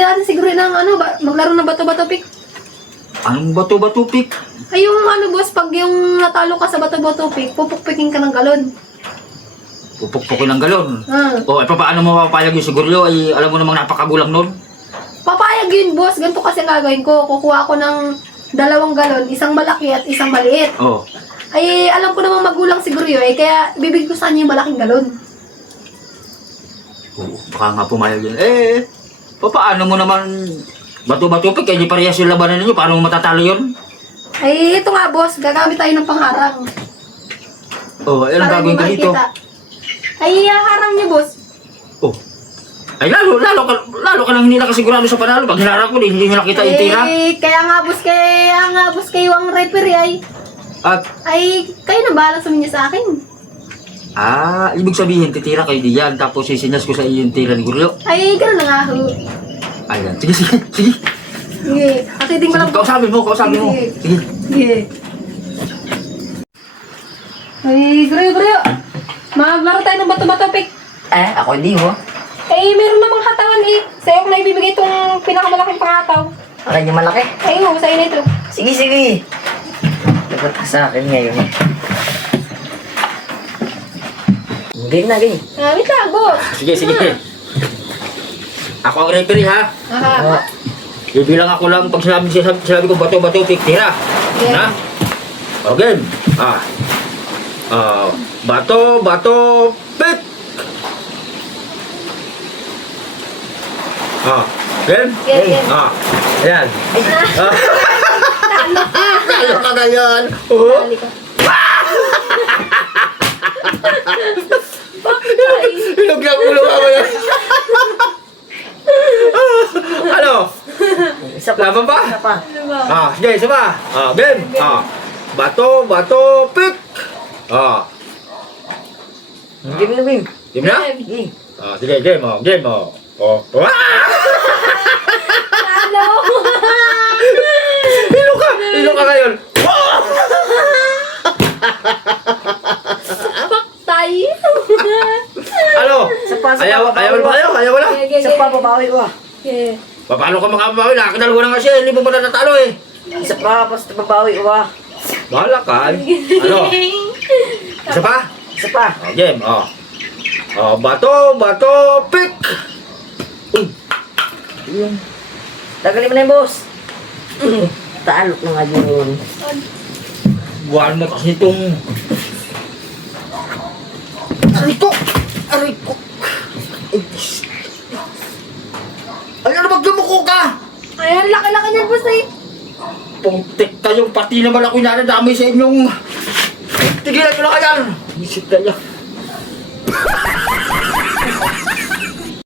pwede natin siguro ng ano, maglaro ng bato-bato pick. Anong bato-bato pick? Ay, yung ano, boss, pag yung natalo ka sa bato-bato pick, pupukpikin ka ng galon. Pupukpukin ng galon. Ah. O, paano mo mapapayag yung siguro? Ay, alam mo namang napakagulang nun. Papayag yun, boss. Ganito kasi gagawin ko. Kukuha ko ng 2 galon, isang malaki at isang maliit. Oh. Ay, alam ko namang magulang siguro yun, eh, kaya bibig ko sa kanya yung malaking galon. Oo, baka nga pumayag yun. Paano mo naman bato-bato pick? Hindi parehas yung labanan ninyo. Paano mo matatalo yun? Ay, ito nga, boss. Gagamit tayo ng pangharang. Oh, anong Para gagawin ko hindi dito? makikita. Ay, harang niyo, boss. Oh. Ay, lalo ka lang hindi nakasigurado sa panalo. Pag hinarap ko, hindi nyo nakita yung tira. Kaya nga, boss, kayo ang referee ay. At, Kayo na bahala suminya sa akin. ibig sabihin, titira kayo diyan. Tapos sisinyas ko sa iyo yung tira ni Guryo. Ay, gano'n na nga ho. Ayan, sige. Sige, kasi di ko lang. Kausapin mo. Sige. Sige. Sige. Ay, Guryo. Maglaro tayo ng bato-bato pick. Ako hindi mo. Meron namang hatawan eh. Sa'yo ko na ibibigay itong pinakamalaking pangataw. Akin yung malaki. Ay, sa'yo na ito. Sige. Dapat sa akin ngayon. Game na, game. Wait lang, boss. Sige. Ako ang referee, ha? Aha. Bibilang ako lang pag sinabi ko bato-bato pick, tira. Yeah. Na? O, game. Bato, pick. Game? Game. Ayan. Talo ka ngayon. Dali ka. Bakit? Ilog lang ulo ka ngayon. Ano? Isa pa. Laban pa? Isa pa. Ano ba? Sige, isa pa. Game. Bato, pick. Game na, game. Game na? Game. Sige, game. Game. Ano? Ilog ka ngayon. Paktay. Ano? Isa pa. Ayaw mo kayo? Ayaw mo na? Isa pa, babawi ko. Okay. Paano ka makabawi? Nakakadalo ko na kasi. Hindi mo pa natatalo eh. Isa pa, basta babawi ko. Bahala ka. Ano? Isa pa? Isa pa. Game. Bato, pick. Tagalin mo na yung boss. Talo na nga yun. Buwan mo kasi itong... Aray ko! Ay, ano magdumuko ka? Ayan, laki-laki niyan, boss eh. Pungtik kayong pati naman ako inanadamay sa inyong... Tigilan ko na kayan! Isip na niya.